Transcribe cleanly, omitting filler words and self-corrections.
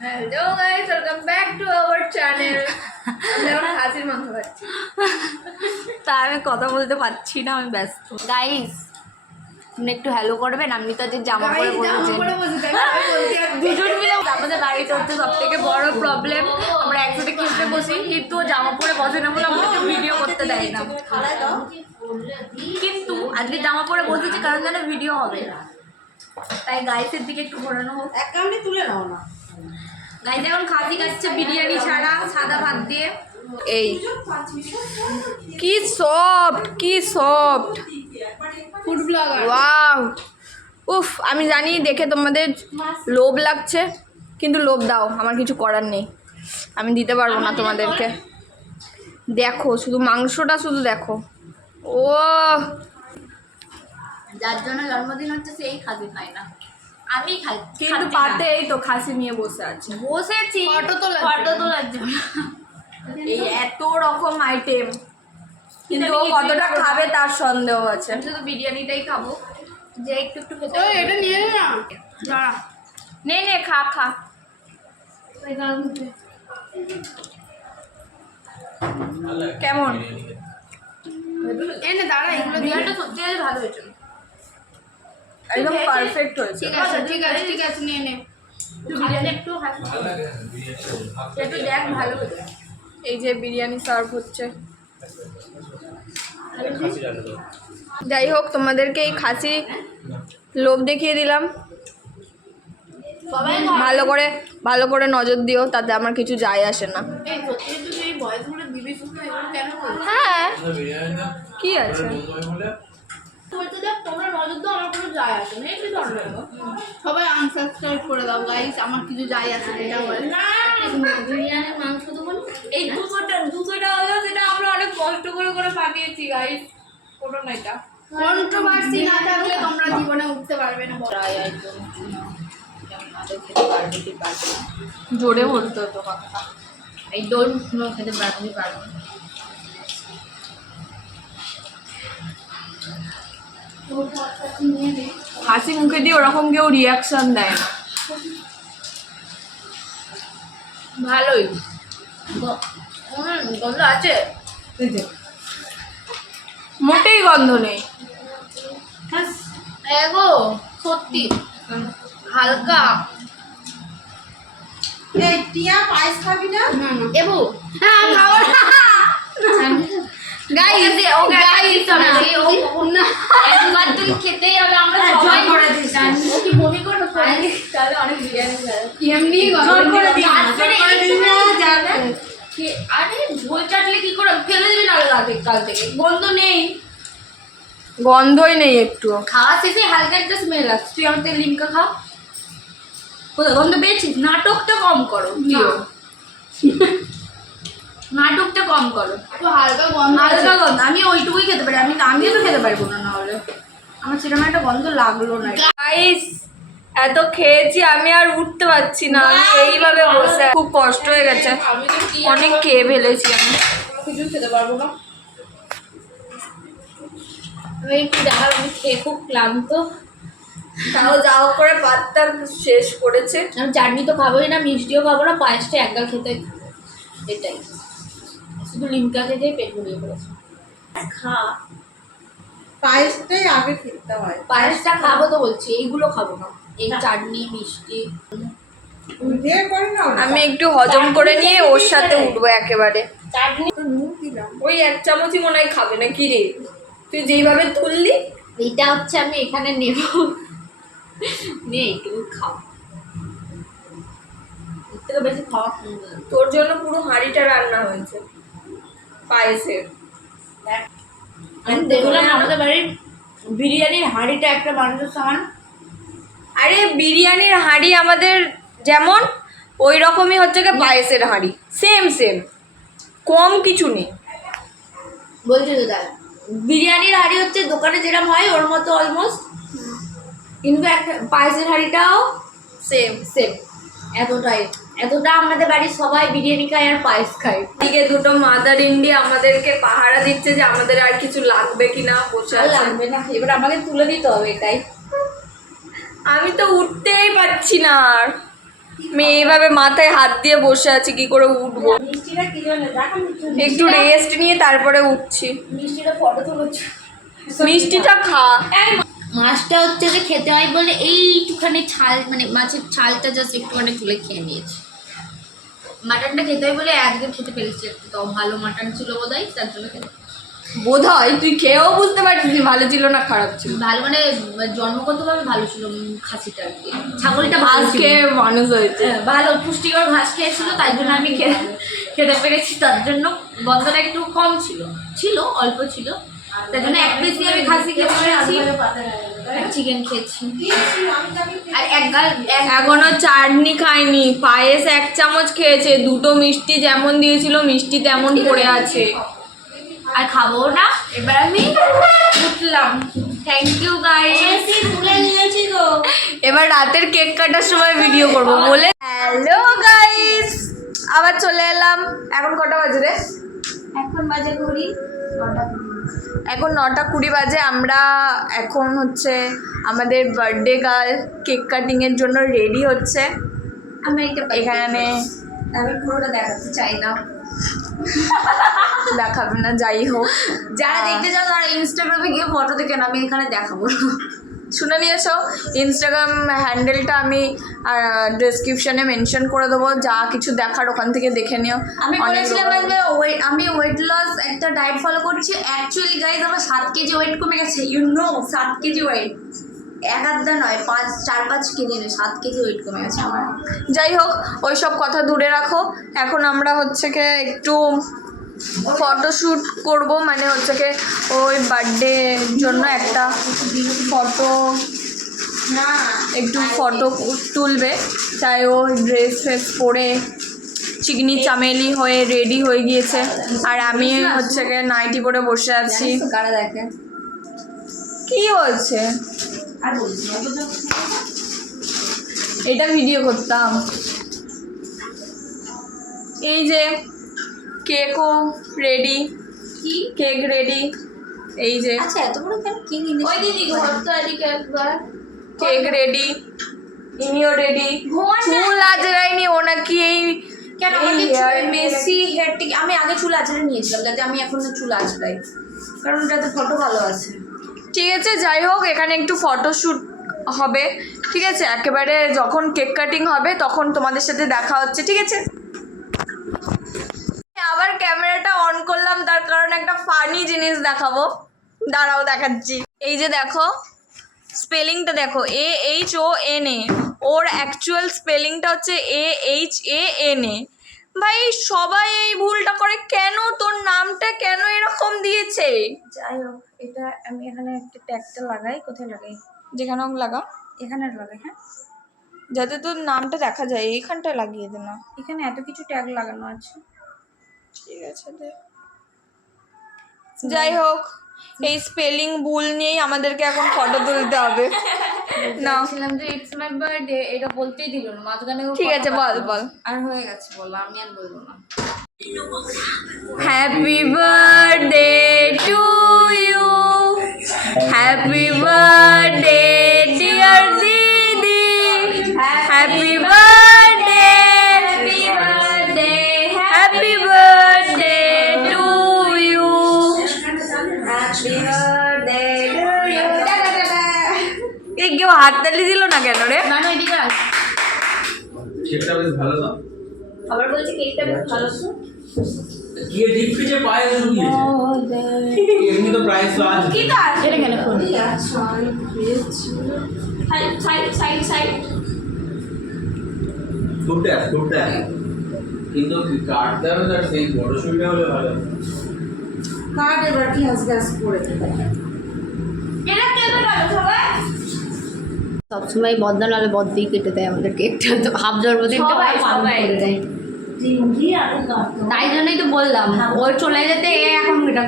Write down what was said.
Hello guys, welcome back to our channel. আমরা এখন খাসির মাংস খাচ্ছি। তা আমি কথা বলতে পারছি না, আমি ব্যস্ত। গাইস আপনি একটু হ্যালো করবেন, আপনি তো যে জামা পরে বসেছেন দুজন মিলে। আমাদের বাড়িতে হচ্ছে সব থেকে বড় প্রবলেম, আমরা একসাথে কিনতে বসি কিন্তু জামা পরে বসে না বলে আমাদেরকে ভিডিও করতে দেয় না। কিন্তু আজকে জামা পরে বসেছি কারণ যেন ভিডিও হবে, তাই গাইসের দিকে একটু ঘোরানো হোক। এক কামড়ে তুলে নাও না। গাইস এখন খাসি খাচ্ছে বিরিয়ানি ছাড়া, সাদা ভাত দিয়ে। এই কি সফট, কি সফট ফুড ব্লগার। ওয়াও, উফ। আমি জানি দেখে তোমাদের লোভ লাগছে, কিন্তু লোভ দাও, আমার কিছু করার নেই, আমি দিতে পারবো না তোমাদেরকে। দেখো শুধু মাংসটা, শুধু দেখো। ও যার জন্য জন্মদিন হচ্ছে সেই খাসি খায় না, আমি খাই। কিন্তু পাতে এই তো খাসি নিয়ে বসে আছে, বসেছি ফটো তোলার জন্য। এই এত রকম আইটেম, কিন্তু ও কতটা খাবে তার সন্দেহ আছে। আমি শুধু বিরিয়ানিটাই খাবো, যে একটু একটু খেতে। এটা নিয়ে নে না, দাঁড়া, নে নে, খা খা। কেমন এনে দাঁড়া, এগুলো বিরিয়ানিটা সত্যি ভালো হয়েছে, একদম পারফেক্ট হয়েছে। ঠিক আছে ঠিক আছে ঠিক আছে, নিয়ে নে। বিরিয়ানি একটু একটু দেখ ভালো হয়েছে। এই যে বিরিয়ানি সার্ভ হচ্ছে। যাই হোক, তোমাদেরকে এই খাসি লোভ দেখিয়ে দিলাম। সবাই ভালো করে নজর দিও, তাতে আমার কিছু যায় আসে না। এই সত্যি তুই এই ভয়েসগুলো দিবি শুধু, এগুলো কেন বলছিস? হ্যাঁ, কি আছে, বলতে দেখ, তোমরা নজর দাও, আমার কোনো যায় আসে না। একটু ধরনের সবাই আনসাবস্ক্রাইব করে দাও গাইস, আমার কিছু যায় আসে না, এটা বলে না, বিরিয়ানির মাংস তো বলো। এই দুশোটা হলো, সেটা আমরা অনেক কষ্ট করে বানিয়েছি গাইস, ওটা না এটা। কন্ট্রোভার্সি না থাকলে তোমরা জীবনে উঠতে পারবে না। জোরে বলতে হতো কথা। এই ডোন্ট নো খেতে পারবো। হাসি মুখে দিয়ে ওরকম কেউ রিয়াকশন দেয় না। ভালোই গন্ধ আছে, মোটেই গন্ধ নেই। এগো সত্যি হালকা। এই টিয়া পায়েস খাবি না? এবু হ্যাঁ খাবো গাইস, ও গাইস না, একবার তুমি খেতেই হবে, আমরা সবাই করে দিছি। ও কি বমি করবে? তাহলে অনেক বিরিয়ানি খাবে এমনি জোর করে দিই না যাবে। আরে ঝোল চাটলে কি করে ফেলে দিবি না কাল থেকে? গন্ধ নেই, গন্ধই নেই একটু। খাওয়া শেষে হালকা একটা স্মেল আসছে। তুই আমাদের লিঙ্কা খাও, কোথায় গন্ধ পেয়েছিস? নাটকটা কম করো, নাটকটা কম করো। তো হালকা গন্ধ হালকা গন্ধ, আমি ওইটুকুই খেতে পারি, আমিও তো খেতে পারবো না, নাহলে আমার সেরকম একটা গন্ধ লাগলো না। গাইস, এত খেয়েছি আমি আর উঠতে পারছি না, আমি এইভাবে বসে খুব কষ্ট হয়ে গেছে, অনেক খেয়ে ফেলেছি আমি। কিছু খেতে পারবো না আমি, একটু দেখার, আমি খেয়ে খুব ক্লান্ত। তাও যাও করে ভাতটা শেষ করেছে। আমি চাটনি তো খাবোই না, মিষ্টিও খাবো না, পায়েসটা একগাল খেতে, এটাই শুধু লিমকা খেতেই পেট ভরিয়ে পড়েছে। খা, পায়েসটাই আগে খেতে হয়। পায়েসটা খাবো তো বলছি, এইগুলো খাবো না, এই চাটনি মিষ্টি। উঠে করে না আমি একটু হজম করে নিয়ে ওর সাথে উঠবো একেবারে। চাটনি নুন দিলাম। ওই এক চামচই মনে হয় খাবে না, কি রে তুই যেইভাবে তুললি। এইটা হচ্ছে আমি এখানে নেব, নিয়ে এইটুকু খাও, এর থেকে বেশি খাওয়া সম্ভব না। তোর জন্য পুরো হাঁড়িটা রান্না হয়েছে পায়েসের। আমি দেখলাম আমাদের বাড়ির বিরিয়ানির হাঁড়িটা একটা মানুষের সমান। আরে বিরিয়ানির হাঁড়ি আমাদের যেমন, ওই রকমই হচ্ছে কি পায়েসের হাঁড়ি, সেম সেম, কম কিছু নেই। বলছি তো দাদা, বিরিয়ানির হাঁড়ি হচ্ছে দোকানে যেরকম হয় ওর মতো অলমোস্ট, কিন্তু একটা পায়েসের হাঁড়িটাও সেম সেম, এতটা আমাদের বাড়ির সবাই বিরিয়ানি খায় আর পায়েস খায়। দিকে দুটো মাদার ইন্ডিয়া আমাদেরকে পাহারা দিচ্ছে যে আমাদের আর কিছু লাগবে কিনা, বসে আর আছে। লাগবে না, এবার আমাকে তুলে দিতে হবে এটাই। আমি তো উঠতেই পারছি না আর। আমি এইভাবে মাথায় হাত দিয়ে বসে আছি, কি করে উঠবো? মিষ্টিটা কি জন্য দেখা একটু রেস্ট নিয়ে তারপরে উঠছি। মিষ্টিটা ফটো তুলেছে। মিষ্টিটা খা। মাছটা হচ্ছে যে খেতে হয় বলে এইটুখানি ছাল, মানে মাছের ছালটা জাস্ট একটুখানি তুলে খেয়ে নিয়েছি। মাটনটা খেতে হয় বলে আজকে খেতে পেরেছি একটু, তাও ভালো মাটন ছিল বোধ হয়, তার জন্য খেতে। বোধ হয় তুই খেয়েও বুঝতে পারছিস ভালো ছিল না খারাপ ছিল। ভালো মানে জন্মগতভাবে ভালো ছিল খাসিটা আর কি। ছাগলটা ভালো ছিল, আজকে মানুষ হয়েছে। হ্যাঁ, ভালো পুষ্টিকর ঘাস খেয়েছিল, তাই জন্য আমি খেতে পেরেছি। তার জন্য গন্ধটা একটু কম ছিল, অল্প ছিল, তার জন্য এক পিসই আমি খাসি খেতে পেরেছি, চিকেন খেয়েছি। আর এখনো চাটনি খাইনি, পায়েস 1 চামচ খেয়েছে, 2টো মিষ্টি যেমন দিয়েছিল মিষ্টি তেমন পড়ে আছে। আর খাবো না, এবার আমি উঠলাম। Thank you guys. তুলে নিয়েছি তো, এবার রাতের কেক কাটার সময় ভিডিও করব বলে। হ্যালো গাইস, আবার চলে এলাম। এখন কটা বাজে রে? এখন বাজে ঘড়ি 9টা। এখন 9:20 বাজে। আমরা এখন হচ্ছে আমাদের বার্থডে গার্ল কেক কাটিংয়ের জন্য রেডি হচ্ছে। আমি একটা এখানে আমি পুরোটা দেখাতে চাই না, দেখাবে না, যাই হোক। যারা দেখতে চাও তারা ইনস্টাগ্রামে গিয়ে ফটো দেখে না, আমি এখানে দেখাবো। শুনে নিয়েছো, ইনস্টাগ্রাম হ্যান্ডেলটা আমি ডেসক্রিপশনে মেনশন করে দেবো, যা কিছু দেখার ওখান থেকে দেখে নিও। আমি অনেক বলেছিলাম রকম- আমি ওয়েট লস একটা ডায়েট ফলো করছি। অ্যাকচুয়ালি গাইজ আমার 7 কেজি ওয়েট কমে গেছে। 7 কেজি ওয়েট, এক আধটা নয়, 4-5 কেজি নয়, 7 কেজি ওয়েট কমে গেছে আমার। যাই হোক, ওই সব কথা দূরে রাখো। এখন আমরা হচ্ছে কি একটু ফটোশ্যুট করব, মানে হচ্ছে কি ওই বার্থডের জন্য একটা ফটো, একটু ফটো তুলবে, তাই ও ড্রেস ফ্রেস পরে চিকনি চামেলি হয়ে রেডি হয়ে গিয়েছে। আর আমি হচ্ছে কি নাইটি পরে বসে আছি। কারা দেখে কি হয়েছে? আর বলছি এটা ভিডিও করতাম। এই যে কেকও রেডি, কি কেক রেডি। এই যে আচ্ছা, এত বড় কেন কি কিনেছিস? ওই দিদি ঘর তো এদিকে একবার কেক রেডি, ইনিও রেডি। চুল আজরাইনি ও নাকি এই কেন এই আমাকে hair মেসি হেয়ার টিকে আমি আগে চুল আঁচড়ে নিয়েছিলাম, যাতে আমি এখন চুল আঁচড়াই, কারণ যাতে ফটো ভালো আছে। ঠিক আছে, যাই হোক, এখানে একটু ফটোশ্যুট হবে। ঠিক আছে, একেবারে যখন কেক কাটিং হবে তখন তোমাদের সাথে দেখা হচ্ছে। ঠিক আছে, আবার ক্যামেরাটা অন করলাম তার কারণ একটা ফানি জিনিস দেখাবো, দাঁড়াও দেখাচ্ছি। এই যে দেখো, স্পেলিংটা দেখো, AHONA, ওর অ্যাকচুয়াল স্পেলিংটা হচ্ছে AHANA। ভাই সবাই এই ভুলটা করে কেন? তোর নামটা কেন এরকম দিয়েছে? যাই হোক, এটা আমি এখানে একটা ট্যাগটা লাগাই। কোথায় লাগাই? যেখানে হোক লাগা, এখানে লাগাই। হ্যাঁ, যাতে তোর নামটা দেখা যায়, এইখানটা লাগিয়ে দে না। এখানে এত কিছু ট্যাগ লাগানো আছে। ঠিক আছে দে। যাই হোক, এই স্পেলিং ভুল নিয়েই আমাদেরকে এখন ফটো তুলতে হবে। না বলছিলাম যে ইটস মাই বার্থডে, এটা বলতেই দিল না মাঝখানে। ও ঠিক আছে, কথা বল বললো। বল। আর হয়ে গেছে, বললো, আমি আর বলবো না। Happy birthday to you, happy birthday dear didi, happy birthday, happy birthday, happy birthday to you, happy birthday to you. এই কেউ হাততালি দিল না কেন রে? না এদিকে আস। কেকটা বেশ ভালো না? আবার বলছি কেকটা বেশ ভালো তো। গিয়ে ডিপ ফ্রিজে পায়েস ঢুকিয়েছে। এমনি তো প্রাইস তো আছে। কি তো আছে? এটা কেন ফোন? সাইড ফুটটা কিন্তু কাট দেবে তার সেই বড় সুবিধা হলে ভালো। কার্ড এবার কি হাসগাস করে দেবে। এটা কেন লাগালো সবাই? সবসময় বদনা নালে বদ্দি কেটে দেয় আমাদের কেকটা, তো হাফ জন্মদিনটা সবাই, পালন সবাই। করে দেয়। তাই জন্যই তো বললাম ওর চলে যেতে, এখন এটা